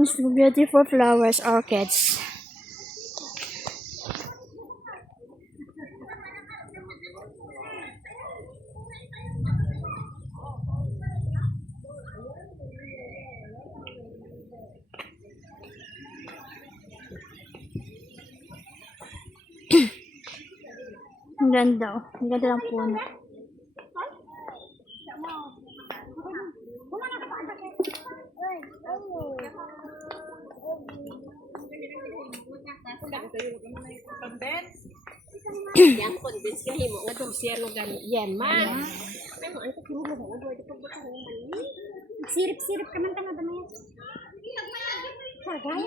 These beautiful flowers, orchids. Ang ganda, oh. Ang ganda ng puno. Yang convince ka himo nga tong siya nga yan man. Ay mo ang kuno mo do di pagbuta mo man. Sirip-sirip ka man tanga damay. Sagay.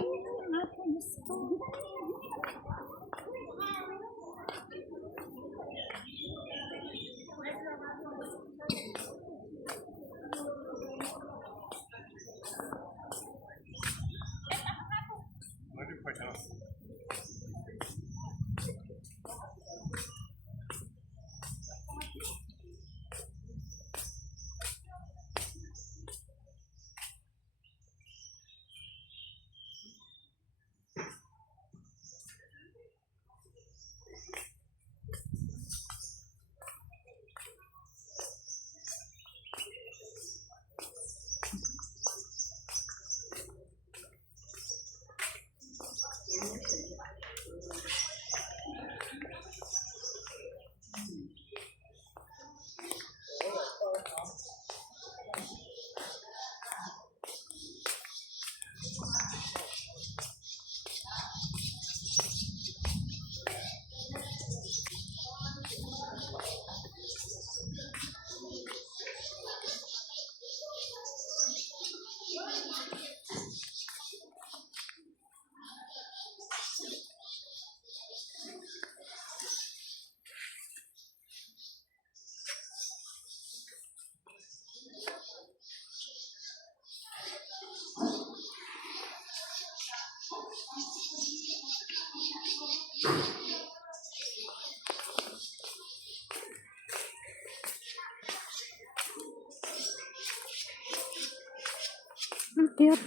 Ang cute.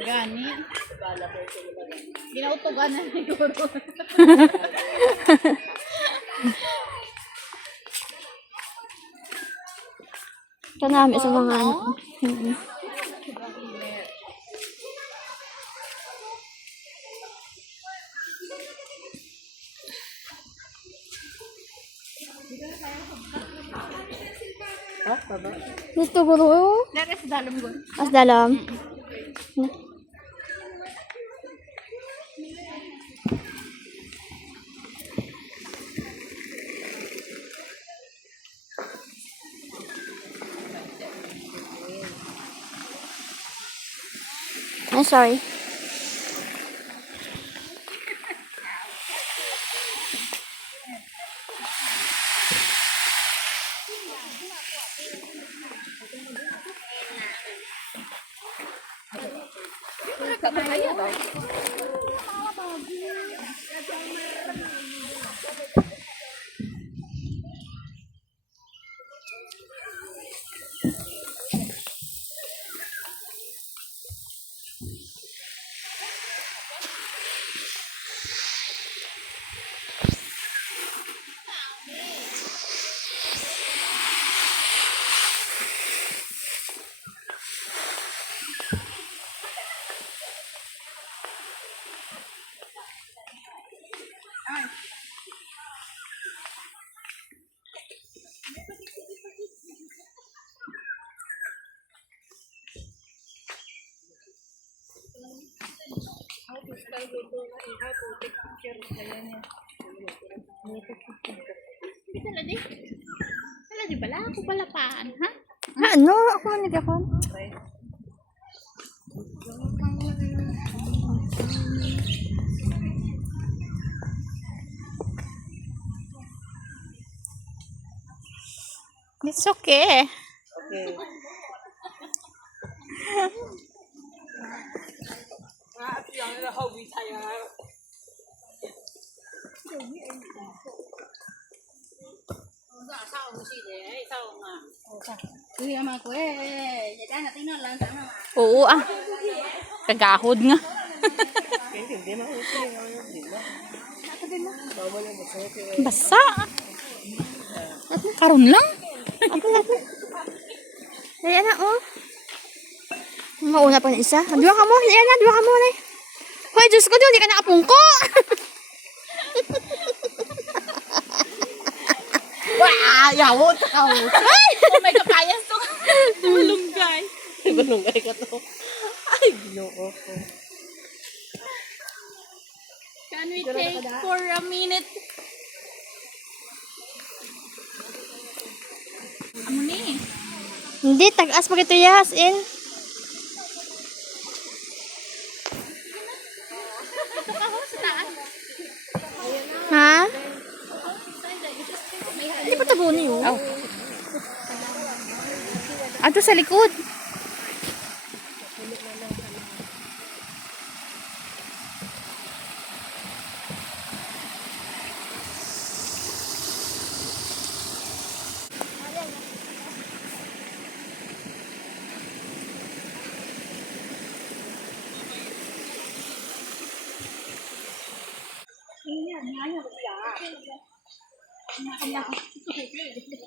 Gani. Ginautugan na siguro. Kanami sa mga ano. Gusto ko ro. Dari sa dalam gun. As dalam. I'm sorry. Kabaya ba? Sala di. Sala di pala. Ako pala paan, ha? Ano? Ako man nagkakon. It's okay. Oo ah. Kagahod nga. Basa. Karon lang. Ayan na, oh. Mauna pa na isa. Dua ka mo. Ayan na, dua ka mo. Hoy, Diyos ko, di ka nakapungko. Wah, yawot ka. Oh my God, kayas to. Malunggay. Malunggay ka to. Ay, ginoo ko. Can we take for a minute? Amo ni. Hindi, tag-as pa kito yas, in. Ha? Hindi pa tabo niyo. Oh. Ato sa likod.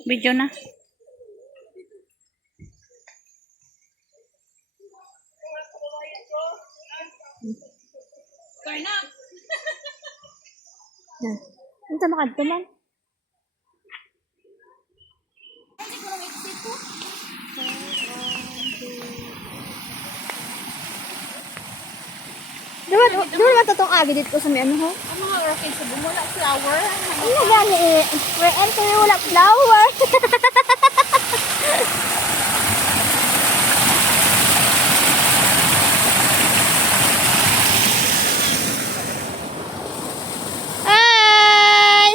Video na. Yan. Ang tamakad ko man. Di ba naman totong agi dito sa may ano ho? Ang mga orchids sa bumula flower. Ano gani eh? We're entering wala flower. Hi!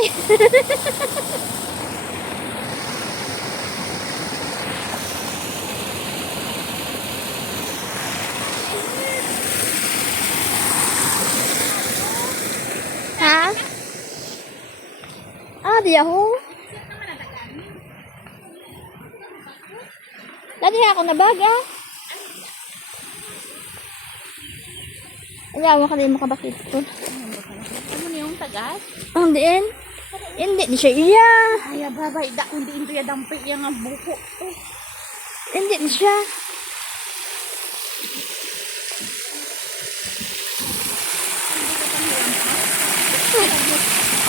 Ha? Ah, di ako. Dati ako nabag ah. Ayaw ka din makabakit ito. Ano na yung tagas? Ang diin. Hindi, di siya iya. Ay, babay. Da, kundi ito yung dampik yung nga buko. Oh. Hindi, di siya.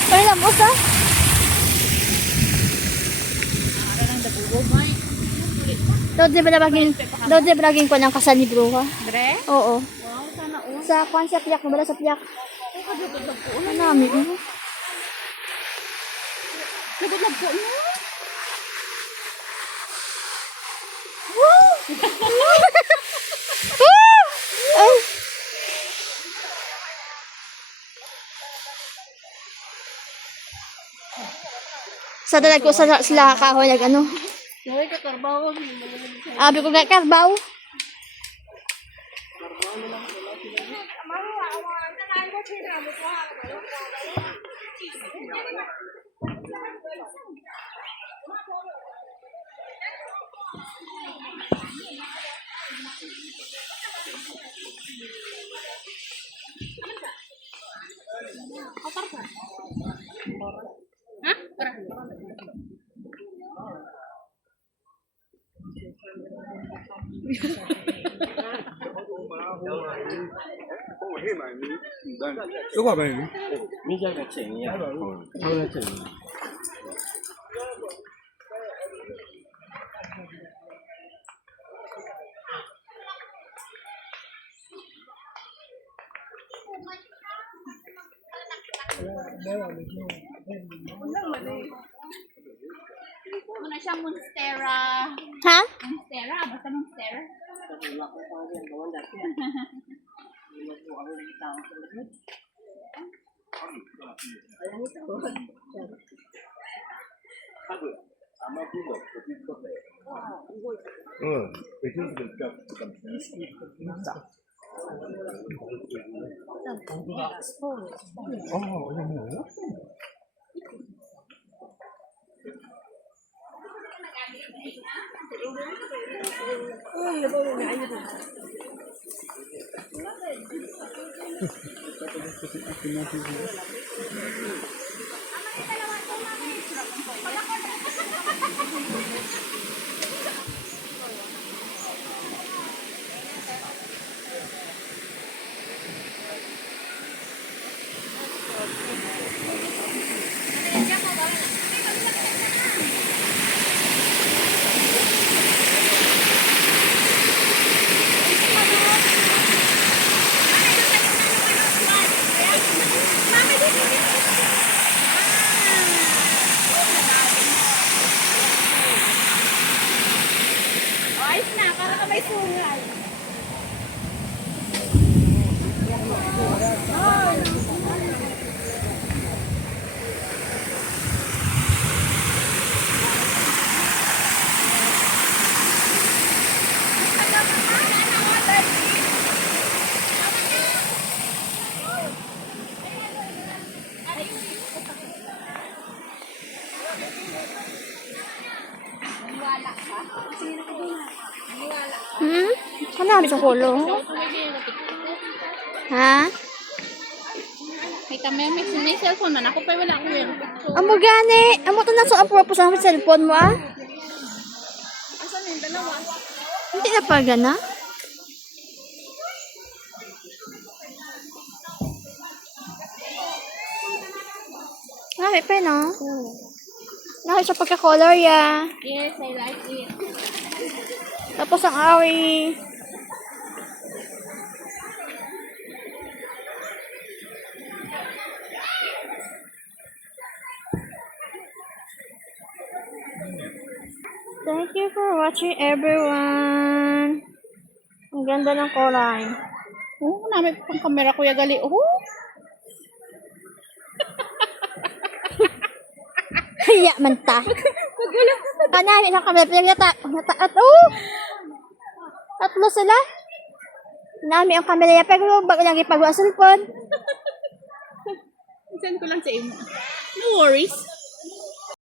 Ay, lambos ah. Daw di ba naging ko ng kasal ni Bruha? Dre? Oo. Wow, sana all. Sa kwan sa piyak, nabala sa piyak. Ang nami, oh. Nagulab ko mo. Ay. Sa dalag ko sa sila kahoy nag ano. Noy, katarbaho. Abi ko nga karbaw. Ha? Tara. Đúng rồi mày. Muna siya Monstera. Ha? Monstera, basta Monstera. 응, 베이킹 어머. Ayos na, para ka may sungal. Hmm? Hanapin sa kulo. Ha? May camera, may cellphone na. Ako pa wala ko yun. Amo gani. Amo to na so ang purpose ng cellphone mo ah. Asan yung dalawa? Hindi na pa gana. Nakit pa no? Nakit sa pagka-color ya. Yes, I like it. Tapos ang awi. Thank you for watching everyone. Ang ganda ng kulay. Oo, namin pang camera kuya gali. Oo. Kaya man ta. Kanami sa kamera pinagtataat. Oh! Tatlo sila. Nami ang kamera pero bago lang ipagawa sa cellphone. Send ko lang sa imo. No worries.